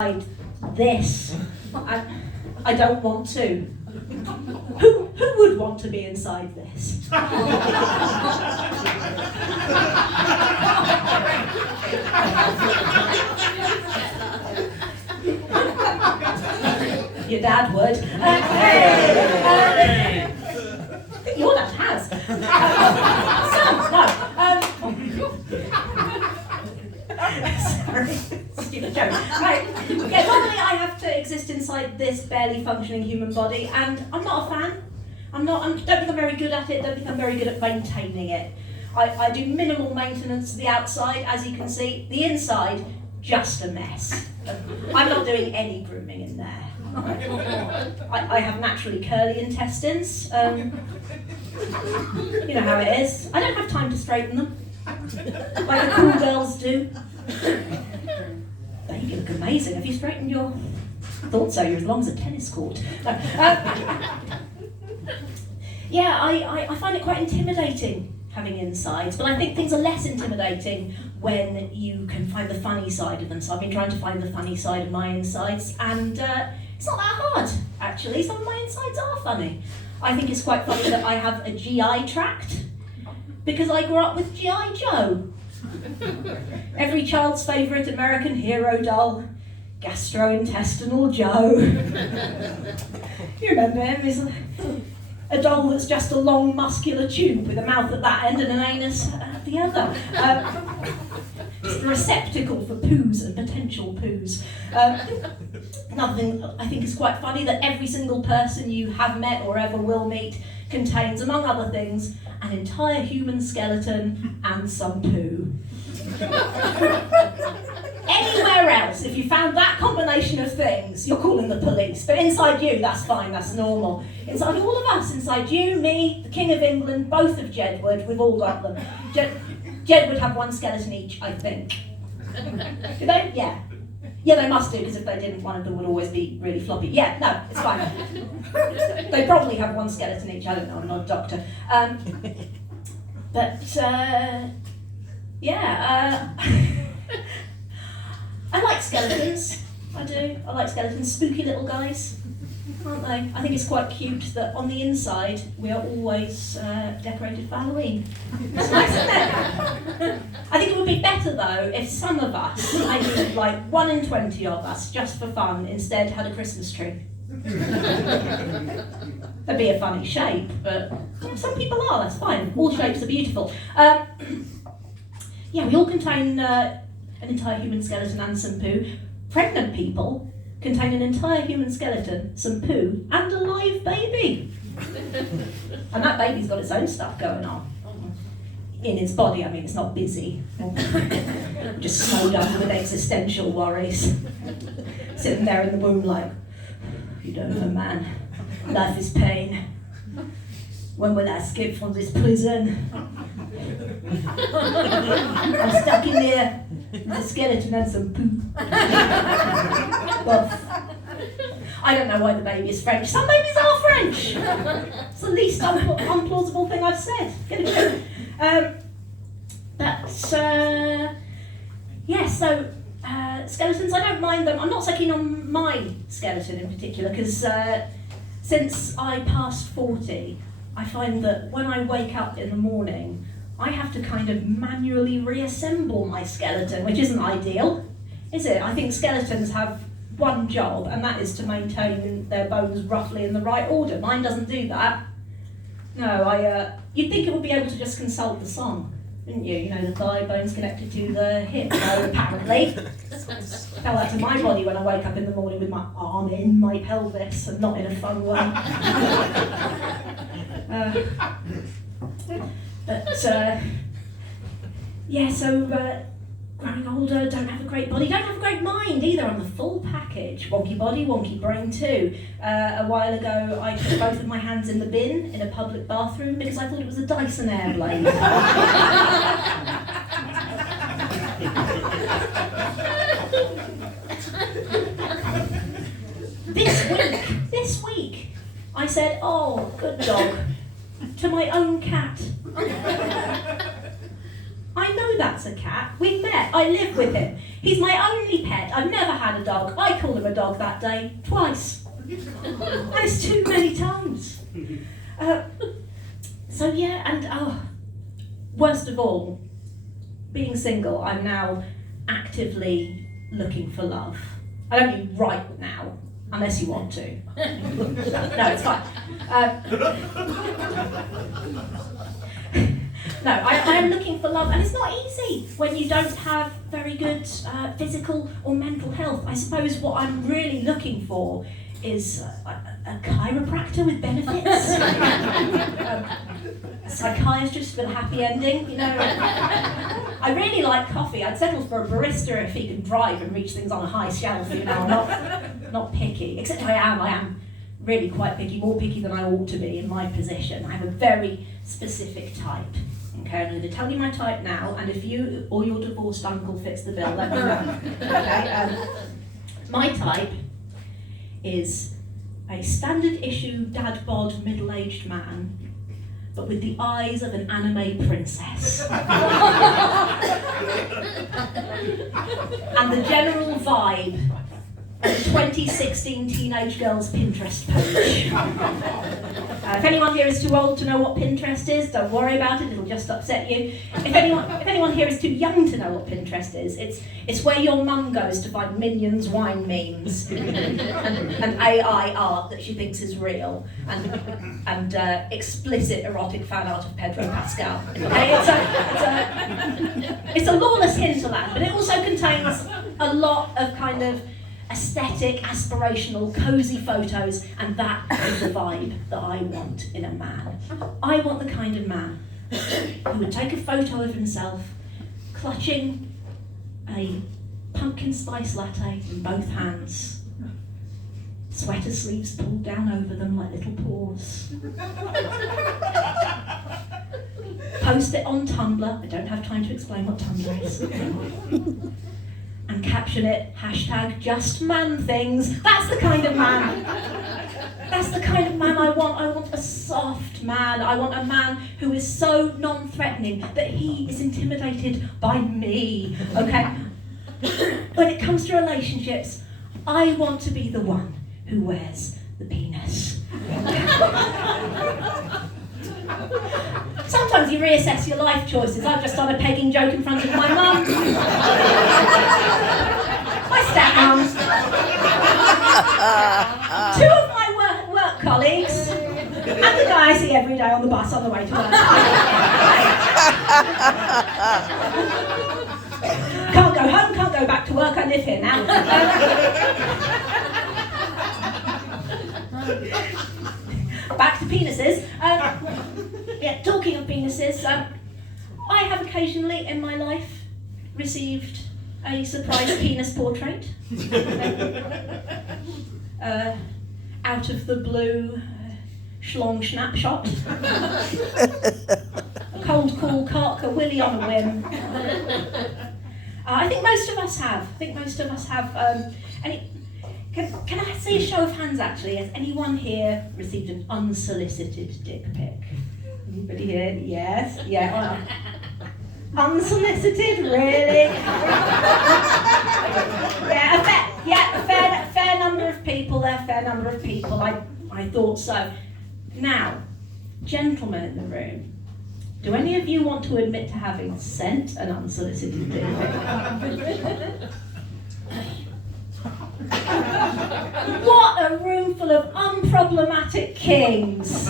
this. I don't want to. Who would want to be inside this? Your dad would. I think your dad has. Sorry, stupid joke. Right. Yeah, normally I have to exist inside this barely functioning human body, and I'm not a fan. I don't think I'm very good at it. Don't think I'm very good at maintaining it. I do minimal maintenance to the outside, as you can see. The inside, just a mess. I'm not doing any grooming in there. I have naturally curly intestines. You know how it is. I don't have time to straighten them, like the cool girls do. But you look amazing. Have you straightened your... I thought so, you're as long as a tennis court. Yeah, I find it quite intimidating having insides, but I think things are less intimidating when you can find the funny side of them. So I've been trying to find the funny side of my insides, and it's not that hard, actually. Some of my insides are funny. I think it's quite funny that I have a GI tract, because I grew up with G.I. Joe. Every child's favourite American hero doll, gastrointestinal Joe. You remember him? He's a doll that's just a long muscular tube with a mouth at that end and an anus at the other. It's the receptacle for poos and potential poos. Another thing I think is quite funny, that every single person you have met or ever will meet contains, among other things, an entire human skeleton and some poo. Anywhere else, if you found that combination of things, you're calling the police. But inside you, that's fine, that's normal. Inside all of us, inside you, me, the King of England, both of Jedward, we've all got them. Jed would have one skeleton each, I think. Do they? Yeah. Yeah, they must do, because if they didn't, one of them would always be really floppy. Yeah, no, it's fine. They probably have one skeleton each, I don't know, I'm not a doctor. I like skeletons, I do. I like skeletons, spooky little guys, aren't they? I think it's quite cute that on the inside we are always decorated for Halloween. It's nice, isn't it? I think it would be better though if some of us, maybe like 1 in 20 of us, just for fun, instead had a Christmas tree. That'd be a funny shape, but some people are, that's fine. All shapes are beautiful. Yeah, we all contain an entire human skeleton and some poo. Pregnant people contain an entire human skeleton, some poo, and a live baby. And that baby's got its own stuff going on. In its body, I mean, it's not busy. Just snowed under with existential worries. Sitting there in the womb like, you don't know, man. Life is pain. When will I escape from this prison? I'm stuck in there with a skeleton and some poo. Well, I don't know why the baby is French. Some babies are French. It's the least unplausible thing I've said. Get it? Skeletons, I don't mind them. I'm not so keen on my skeleton in particular, because since I passed 40, I find that when I wake up in the morning, I have to kind of manually reassemble my skeleton, which isn't ideal, is it? I think skeletons have one job, and that is to maintain their bones roughly in the right order. Mine doesn't do that. No, you'd think it would be able to just consult the song, wouldn't you? You know, the thigh bone's connected to the hip. No, apparently. Tell that to my body when I wake up in the morning with my arm in my pelvis and not in a fun way. Growing older, don't have a great body, don't have a great mind either. I'm the full package. Wonky body, wonky brain too. A while ago, I put both of my hands in the bin in a public bathroom because I thought it was a Dyson Airblade. This week, I said, "Oh, good dog," to my own cat. I know that's a cat. We've met. I live with him. He's my only pet. I've never had a dog. I called him a dog that day, twice. And it's too many times. So yeah, and worst of all, being single, I'm now actively looking for love. I don't mean right now, unless you want to. No, it's fine. No, I am looking for love, and it's not easy when you don't have very good physical or mental health. I suppose what I'm really looking for is a chiropractor with benefits, a psychiatrist with a happy ending, you know. I really like coffee. I'd settle for a barista if he could drive and reach things on a high shelf, you know. I'm not picky, except I am really quite picky, more picky than I ought to be in my position. I have a very specific type. Okay, I'm going to tell you my type now, and if you or your divorced uncle fits the bill, let me know. Okay, my type is a standard issue dad bod middle-aged man, but with the eyes of an anime princess. And the general vibe of a 2016 teenage girl's Pinterest page. If anyone here is too old to know what Pinterest is, don't worry about it, it'll just upset you. If anyone here is too young to know what Pinterest is, it's where your mum goes to find Minions wine memes and AI art that she thinks is real, and explicit erotic fan art of Pedro Pascal. Okay? It's a lawless hinterland, but it also contains a lot of kind of aesthetic, aspirational, cosy photos, and that is the vibe that I want in a man. I want the kind of man who would take a photo of himself clutching a pumpkin spice latte in both hands, sweater sleeves pulled down over them like little paws. Post it on Tumblr. I don't have time to explain what Tumblr is. And caption it, #JustManThings. That's the kind of man. That's the kind of man I want. I want a soft man. I want a man who is so non-threatening that he is intimidated by me. Okay? When it comes to relationships, I want to be the one who wears the penis. Sometimes you reassess your life choices. I've just done a pegging joke in front of my mum. My stepmom. Two of my work colleagues. And the guy I see every day on the bus on the way to work. Can't go home, can't go back to work, I live here now. Back to penises. Yeah, talking of penises, I have occasionally in my life received a surprise penis portrait. Out of the blue, schlong snapshot. A cold cool cock, a willy on a whim. I think most of us have. Can I see a show of hands actually? Has anyone here received an unsolicited dick pic? Anybody here? Yes? Yeah. Unsolicited? Really? Yeah, a fair number of people there, I thought so. Now, gentlemen in the room, do any of you want to admit to having sent an unsolicited dick pic? What a room full of unproblematic kings.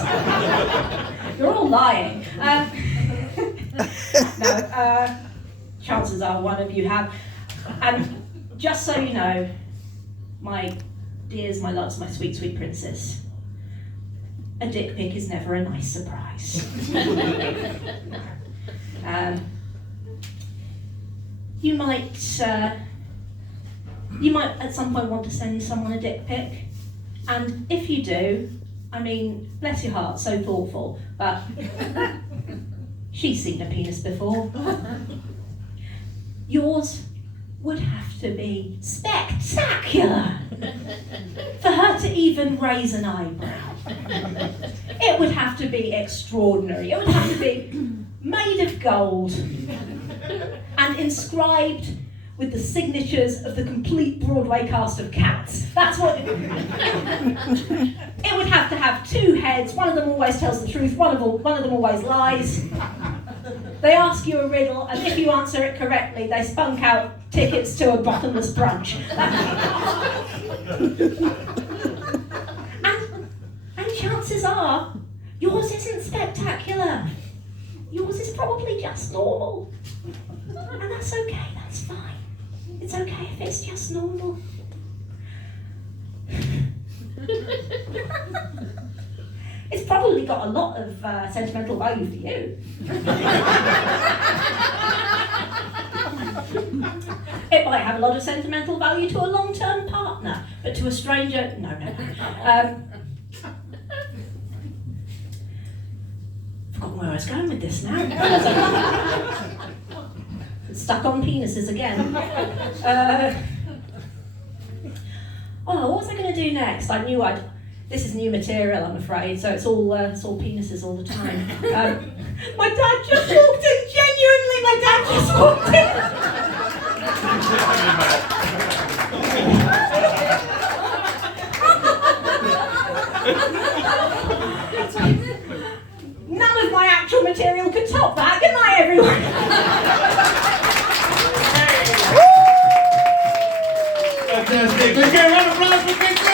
You're all lying. No, chances are one of you have. And just so you know, my dears, my loves, my sweet, sweet princess, a dick pic is never a nice surprise. You might at some point want to send someone a dick pic, and if you do, I mean, bless your heart, so thoughtful, but she's seen a penis before. Yours would have to be spectacular for her to even raise an eyebrow. It would have to be extraordinary. It would have to be made of gold, and inscribed with the signatures of the complete Broadway cast of Cats. That's what it would have to have 2 heads. One of them always tells the truth, one of them always lies. They ask you a riddle, and if you answer it correctly, they spunk out tickets to a bottomless brunch. And chances are, yours isn't spectacular. Yours is probably just normal. And that's okay, that's fine. It's okay if it's just normal. It's probably got a lot of sentimental value for you. It might have a lot of sentimental value to a long-term partner, but to a stranger, no. Forgotten where I was going with this now. Stuck on penises again. What was I going to do next? I knew this is new material, I'm afraid, so it's all penises all the time. My dad just walked in, genuinely, my dad just walked in. None of my actual material could top that. Good night, everyone. Fantastic. Let's get a round of applause for Chrissy.